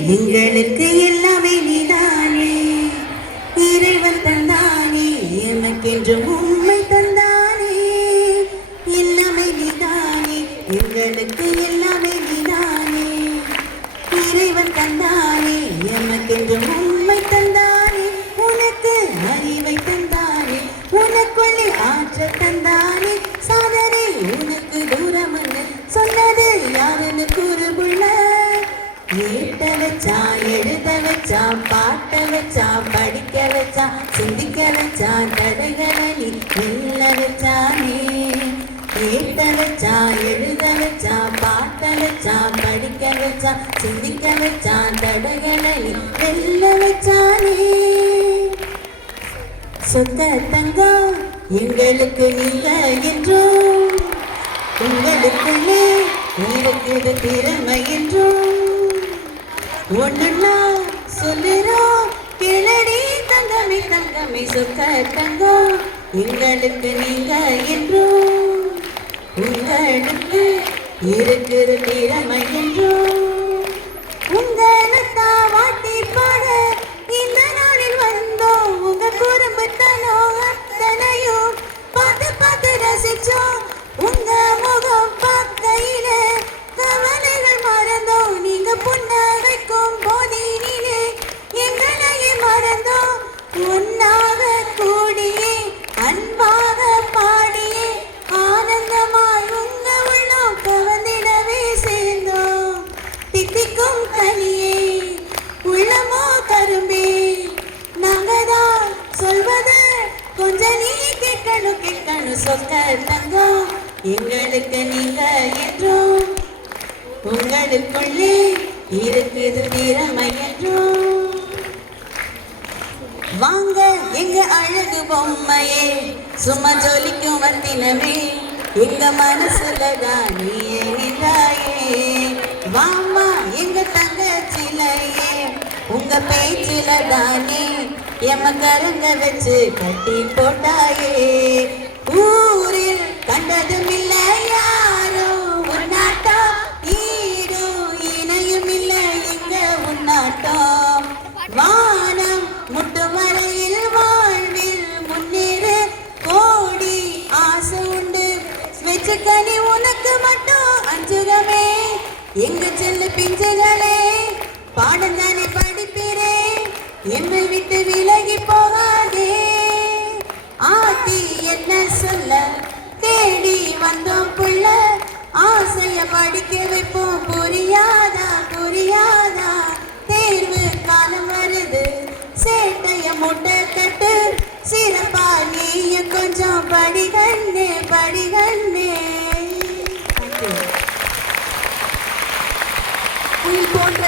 எங்களுக்கு எல்லாமே நீதானே, இறைவன் தந்தானே, எமக்கென்று உண்மை தந்தானே. எல்லாமே நீதானே, எங்களுக்கு எல்லாமே நீதானே, இறைவன் தந்தானே, எமக்கென்று உண்மை தந்தானே. உனக்கு அறிவை தந்தானே, உனக்குள்ளே ஆற்றல் தந்தானே. சாதனை உனக்கு தூரம் சொன்னது யாருன்னு கூறுபுள்ள. ஏட்ட வச்சா, எழுத வச்சா, பாட்ட வச்சா, படிக்க வச்சா, சிந்திக்க வச்சா, தடைகளை நீ வெல்ல வச்சானே. ஏட்ட வச்சா, எழுத வச்சா, பாட்ட வச்சா, படிக்க வச்சா, சிந்திக்க வச்சா, தடைகளை நீ வெல்ல வச்சானே. சொந்த தங்கம் எங்களுக்கு நீங்க என்றும், உங்களுக்குள்ளே இருக்குது திறமை என்றும். ஒண்ணுன்னா சொல்லுறோம் கிளடி தங்கமே தங்கமே. சொக்க தங்கம் எங்களுக்கு நீங்க என்றும், உங்களுக்கு இருக்குது திறமை என்றும். உங்களத்தான் வாட்டி பாட இந்த நாளில் வந்தோம். உங்க குடும்பத்தனோ அத்தனையும் பார்த்து பார்த்து ரசிச்சோம். உங்க முகம் பார்க்கையில கவலைகள் மறந்தோம். நீங்க புன்னகைக்கும் போதினிலே எங்களையே மறந்தோம். ஒன்னாக கூடியே அன்பாக பாடியே ஆனந்தமாய் உங்க உள்ளம் கவர்ந்திடவே சேர்ந்தோம். தித்திக்கும் கனியே உள்ளமோ கரும்பே, நாங்கதான் சொல்வது கொஞ்சம் நீ கேட்கணும் கேட்கணும். சொக்க தங்கம் எங்களுக்கு நீங்க என்றும், உங்களுக்குள்ளே இருக்குது திறமை என்றும். வாங்க எங்க அழகு பொம்மையே, சும்மா ஜொலிக்கும் வத்தினமே, எங்க மனசுலதான் நீயே நின்றாயே. வாமா எங்க தங்கச்சிலையே, உங்க பேச்சில தானே எம கரங்க வச்சு கட்டி போட்டாயே. ஊரில் கண்டதும் இல்ல யாரோ உன்னாட்டம், ஈடும் இணையும் இல்ல எங்க உன்னாட்டம். வானம் முட்டும் வரையில் வாழ்வில் முன்னேற கோடி ஆசை உண்டு. வெச்சுக்கனி உனக்கு மட்டும் அஞ்சுகமே. எங்க செல்ல பிஞ்சுகளே பாடம் தானே படிப்பீரே, என்னை விட்டு விலகி போகாதே. ஆத்தி என்ன சொல்ல தேடி வந்தோம் புள்ள, ஆசைய படிக்க வைப்போம். புரியாதா புரியாதா, தேர்வு காலம் வருது, சேட்டைய முட்டை கட்டு. சிறப்பா நீயும் கொஞ்சம் படிகண்ணே படிகண்ணே. போன்ற